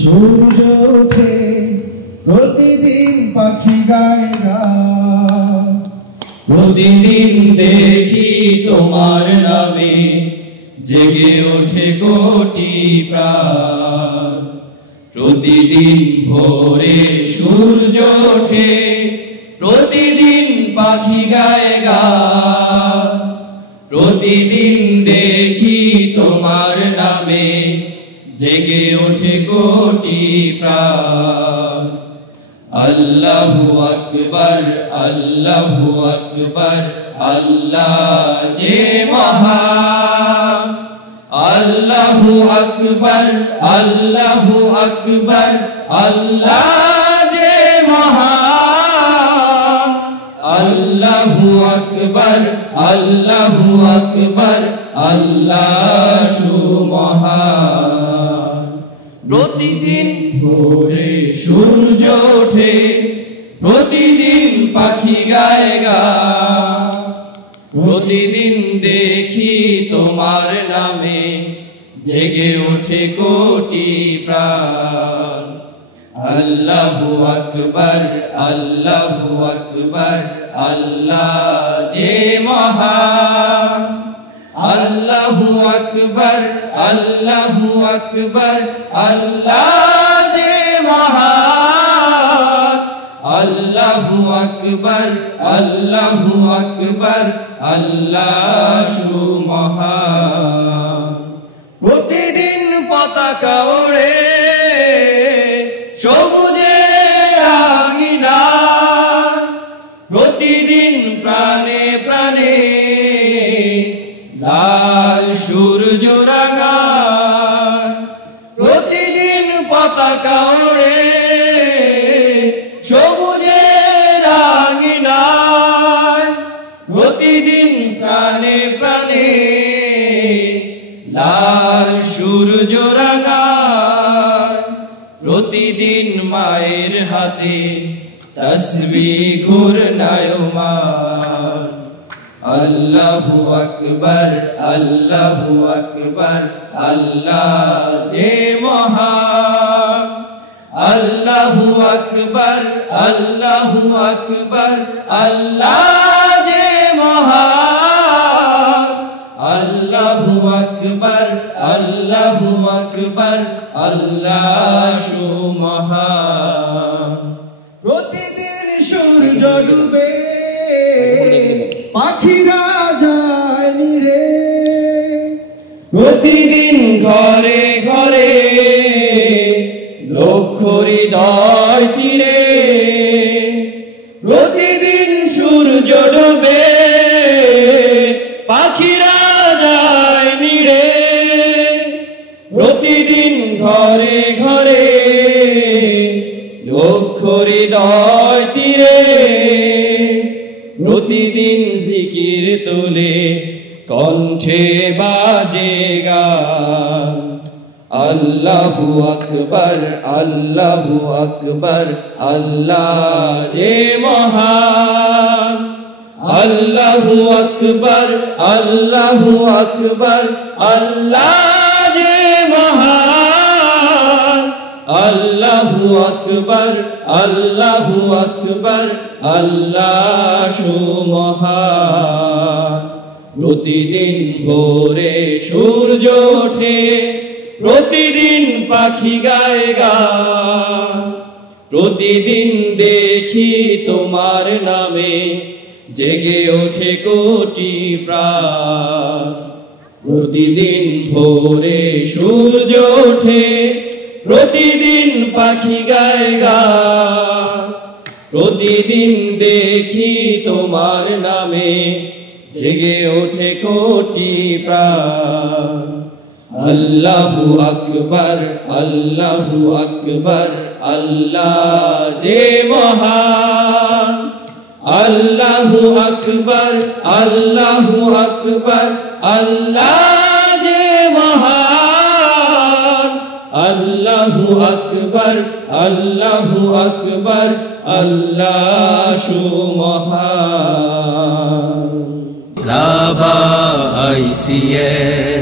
সূর্য ওঠে প্রতিদিন পাখি গায় গান, প্রতিদিন দেখি তোমার নামে জেগে ওঠে কোটি প্রাণ। প্রতিদিন ভোরে সূর্য ওঠে প্রতিদিন পাখি গায় গান, প্রতিদিন দেখি তোমার নামে জেগে ওঠে কোটি প্রাণ। আল্লাহু আকবার, আল্লাহু আকবার, আল্লাহ যে মহান। আল্লাহু আকবার, আল্লাহু আকবার, আল্লাহ যে মহান। আল্লাহু আকবার, আল্লাহু আকবার, আল্লাহ সুমহান। প্রতিদিন ভোরে সূর্য ওঠে প্রতিদিন পাখি গায় গান, প্রতিদিন দেখি তোমার নামে জেগে ওঠে কোটি প্রাণ। আল্লাহু আকবার, আল্লাহু আকবার, আল্লাহ যে মহান। আল্লাহু আকবার, আল্লাহু আকবার, আল্লাহ যে মহান। আল্লাহু আকবার, আল্লাহু আকবার, আল্লাহ সুমহান। প্রতিদিন পতাকা ওড়ে সবুজের রাঙিনা, প্রতিদিন প্রাণে প্রাণে লাল সূর্য রাঙায়। প্রতিদিন পতাকা ওড়ে সবুজের রাঙিনায়, প্রতিদিন প্রাণে প্রাণে লাল সূর্য রাঙায়। প্রতিদিন মায়ের হাতে তসবিহ ঘূর্ণায়মান। আল্লাহু আকবার, আল্লাহু আকবার, আল্লাহ যে মহান। আল্লাহু আকবার, আল্লাহু আকবার, আল্লাহ যে মহান। আল্লাহু আকবার, আল্লাহু আকবার, আল্লাহ সুমহান। প্রতিদিন সূর্য ডুবে পাখিরা যায় নিরে, প্রতিদিন ঘরে ঘরে লক্ষ হৃদয় তীরে। প্রতিদিন সূর্য ডোবে পাখিরা যায় নিরে, প্রতিদিন ঘরে ঘরে লক্ষ হৃদয় তীরে। প্রতিদিন জিকির তোলে কণ্ঠে বাজে গান। আল্লাহু আকবার, আল্লাহু আকবার, আল্লাহ যে মহান। আল্লাহু আকবার, আল্লাহু আকবার, আল্লাহ যে মহান। আল্লাহু আকবার, আল্লাহু আকবার, আল্লাহ সুমহান। প্রতিদিন ভোরে সূর্য ওঠে প্রতিদিন পাখি গায় গান, প্রতিদিন দেখি তোমার নামে জেগে ওঠে কোটি প্রাণ। প্রতিদিন ভোরে সূর্য ওঠে প্রতিদিন পাখি গায় গান, প্রতিদিন দেখি তোমার নামে জেগে ওঠে কোটি প্রাণ। আল্লাহু আকবার, আল্লাহু আকবার, আল্লাহ যে মহান। আল্লাহু আকবার, আল্লাহু আকবার, আল্লাহ যে মহান। আল্লাহু আকবার, আল্লাহু আকবার, আল্লাহ সুমহান। রাবা ICS